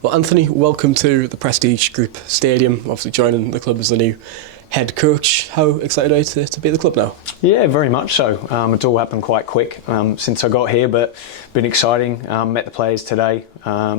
Well, Anthony, welcome to the Prestige Group Stadium. Obviously joining the club as the new head coach. How excited are you to be at the club now? Yeah, very much so. It's all happened quite quick since I got here, but been exciting. Met the players today,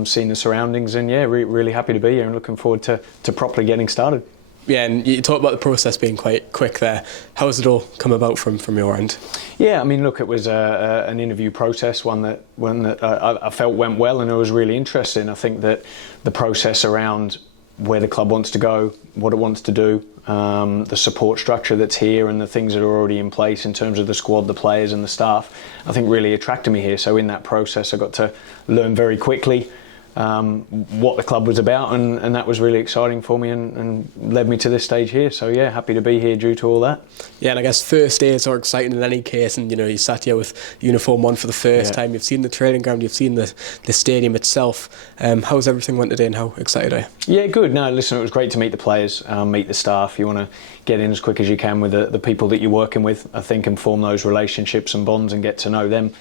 seen the surroundings, and yeah, really happy to be here and looking forward to properly getting started. Yeah, and you talked about the process being quite quick there. How has it all come about from your end? Yeah, I mean, look, it was an interview process, one that I felt went well, and it was really interesting. I think that the process around where the club wants to go, what it wants to do, the support structure that's here and the things that are already in place in terms of the squad, the players and the staff, I think really attracted me here. So in that process I got to learn very quickly what the club was about, and that was really exciting for me and led me to this stage here. So yeah, happy to be here due to all that. Yeah, and I guess first days are exciting in any case, and you sat here with uniform on for the first time. You've seen the training ground, you've seen the stadium itself. How's everything went today and how excited are you? Yeah, good. No, listen, it was great to meet the players, meet the staff. You want to get in as quick as you can with the people that you're working with, I think, and form those relationships and bonds and get to know them.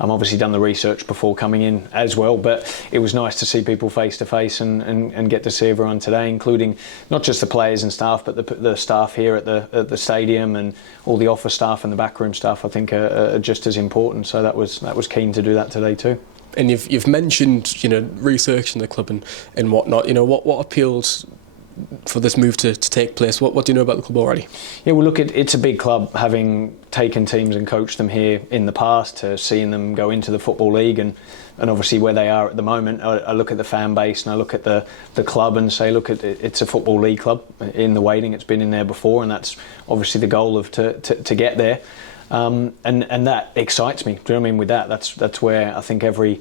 I've obviously done the research before coming in as well, but it was nice to see people face to face and get to see everyone today, including not just the players and staff, but the staff here at the stadium and all the office staff and the backroom staff. I think are just as important. So that was keen to do that today too. And you've mentioned researching the club and whatnot. What appeals for this move to take place? What do you know about the club already? Yeah, well, look, it's a big club, having taken teams and coached them here in the past, to seeing them go into the Football League and obviously where they are at the moment. I look at the fan base and I look at the club and say, look, it's a Football League club in the waiting. It's been in there before, and that's obviously the goal of to get there. And that excites me. Do you know what I mean? With that's where I think every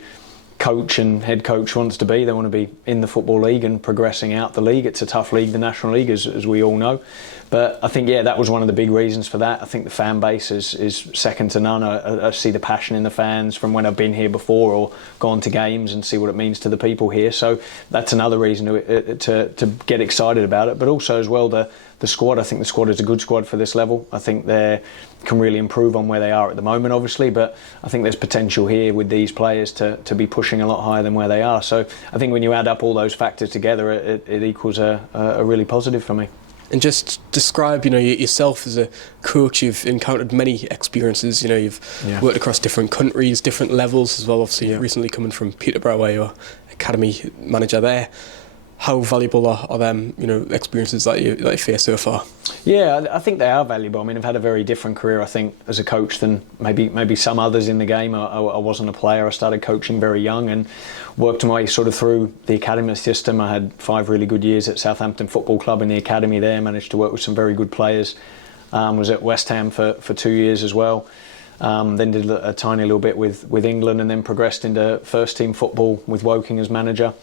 coach and head coach wants to be. They want to be in the Football League and progressing out the league. It's a tough league, the National League, as we all know. But I think, that was one of the big reasons for that. I think the fan base is second to none. I see the passion in the fans from when I've been here before or gone to games and see what it means to the people here. So that's another reason to get excited about it. But also as well, the squad. I think the squad is a good squad for this level. I think they can really improve on where they are at the moment, obviously, but I think there's potential here with these players to be pushing a lot higher than where they are. So I think when you add up all those factors together, it equals a really positive for me. And just describe, yourself as a coach. You've encountered many experiences. You've worked across different countries, different levels as well. Obviously, recently coming from Peterborough, where you're academy manager there. How valuable are them, experiences that you face so far? Yeah, I think they are valuable. I mean, I've had a very different career, I think, as a coach than maybe some others in the game. I wasn't a player. I started coaching very young and worked my way sort of through the academy system. I had 5 really good years at Southampton Football Club in the academy there. Managed to work with some very good players. Was at West Ham for 2 years as well. Then did a tiny little bit with England, and then progressed into first team football with Woking as manager.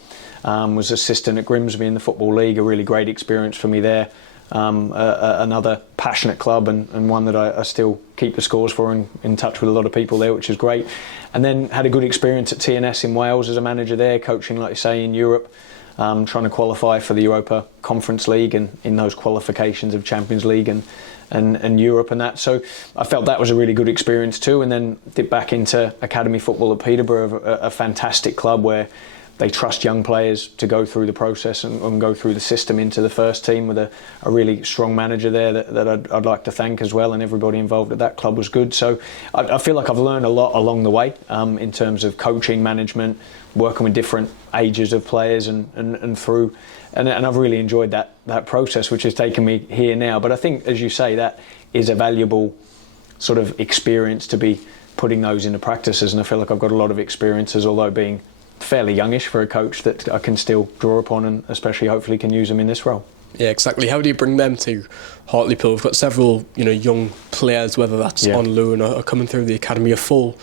Was assistant at Grimsby in the Football League, a really great experience for me there. Another passionate club and one that I still keep the scores for and in touch with a lot of people there, which is great. And then had a good experience at TNS in Wales as a manager there, coaching, like you say, in Europe, trying to qualify for the Europa Conference League and in those qualifications of Champions League and Europe and that. So I felt that was a really good experience too. And then dipped back into academy football at Peterborough, a fantastic club where they trust young players to go through the process and go through the system into the first team with a really strong manager there that I'd like to thank as well, and everybody involved at that club was good. So I feel like I've learned a lot along the way in terms of coaching, management, working with different ages of players and through, and I've really enjoyed that process, which has taken me here now. But I think, as you say, that is a valuable sort of experience to be putting those into practices, and I feel like I've got a lot of experiences, although being fairly youngish for a coach, that I can still draw upon and especially hopefully can use them in this role. Yeah, exactly. How do you bring them to Hartlepool? We've got several, young players, whether that's on loan or coming through the academy, a full,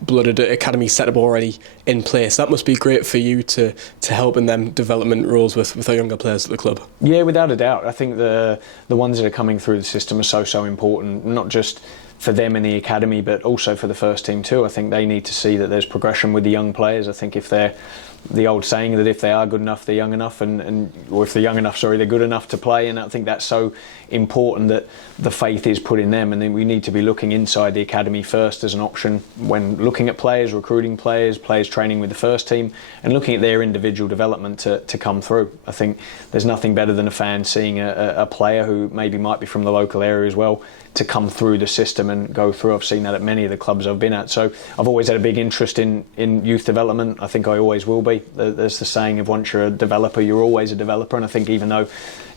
blooded academy setup already in place. That must be great for you to help in them development roles with our younger players at the club. Yeah, without a doubt. I think the ones that are coming through the system are so important, not just for them in the academy, but also for the first team too. I think they need to see that there's progression with the young players. I think if they're the old saying that if they are good enough, they're young enough, or if they're young enough, they're good enough to play. And I think that's so important that the faith is put in them, and then we need to be looking inside the academy first as an option when looking at players, recruiting players training with the first team, and looking at their individual development to come through. I think there's nothing better than a fan seeing a player who maybe might be from the local area as well to come through the system and go through. I've seen that at many of the clubs I've been at. So I've always had a big interest in youth development. I think I always will be. There's the saying of once you're a developer, you're always a developer. And I think even though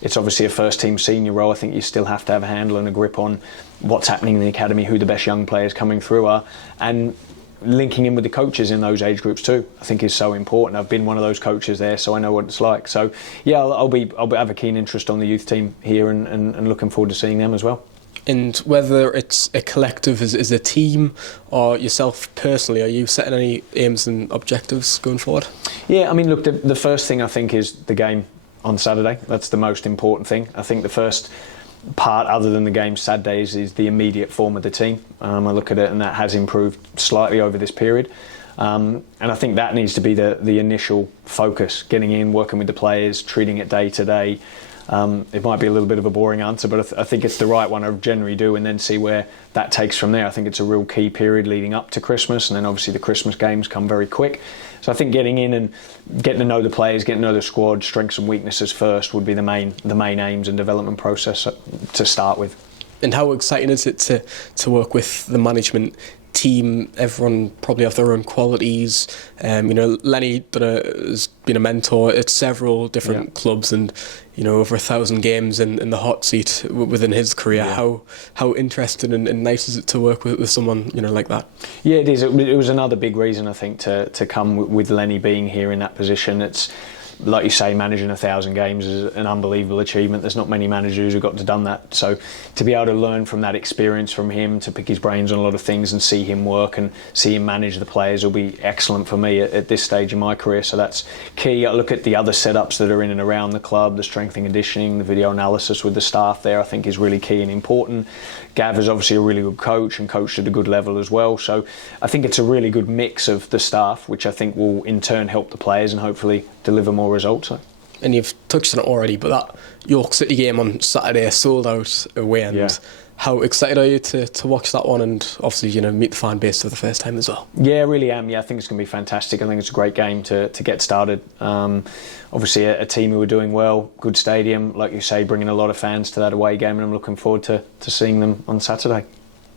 it's obviously a first team senior role, I think you still have to have a handle and a grip on what's happening in the academy, who the best young players coming through are, and linking in with the coaches in those age groups too, I think is so important. I've been one of those coaches there, so I know what it's like. So yeah, I'll have a keen interest on the youth team here, and looking forward to seeing them as well. And whether it's a collective as a team or yourself personally, are you setting any aims and objectives going forward? Yeah, I mean, look, the first thing I think is the game on Saturday. That's the most important thing. I think the first part, other than the game Saturdays, is the immediate form of the team. I look at it, and that has improved slightly over this period. And I think that needs to be the initial focus, getting in, working with the players, treating it day to day. It might be a little bit of a boring answer, but I think it's the right one. I generally do, and then see where that takes from there. I think it's a real key period leading up to Christmas, and then obviously the Christmas games come very quick. So I think getting in and getting to know the players, getting to know the squad, strengths and weaknesses first would be the main aims and development process to start with. And how exciting is it to work with the management team? Everyone probably have their own qualities. Lenny has been a mentor at several different clubs, and over 1,000 games in the hot seat within his career. Yeah. How interesting and nice is it to work with someone like that? Yeah, it is. It was another big reason, I think, to come with Lenny being here in that position. It's, like you say, managing 1,000 games is an unbelievable achievement. There's not many managers who got to done that. So to be able to learn from that experience from him, to pick his brains on a lot of things and see him work and see him manage the players will be excellent for me at this stage in my career. So that's key. I look at the other setups that are in and around the club, the strength and conditioning, the video analysis with the staff there, I think is really key and important. Gav is obviously a really good coach and coached at a good level as well. So I think it's a really good mix of the staff, which I think will in turn help the players and hopefully deliver more results. And you've touched on it already, but that York City game on Saturday sold out away, and how excited are you to watch that one and obviously meet the fan base for the first time as well? Yeah, I really am. Yeah, I think it's going to be fantastic. I think it's a great game to get started. Obviously a team who are doing well, good stadium, like you say, bringing a lot of fans to that away game, and I'm looking forward to seeing them on Saturday.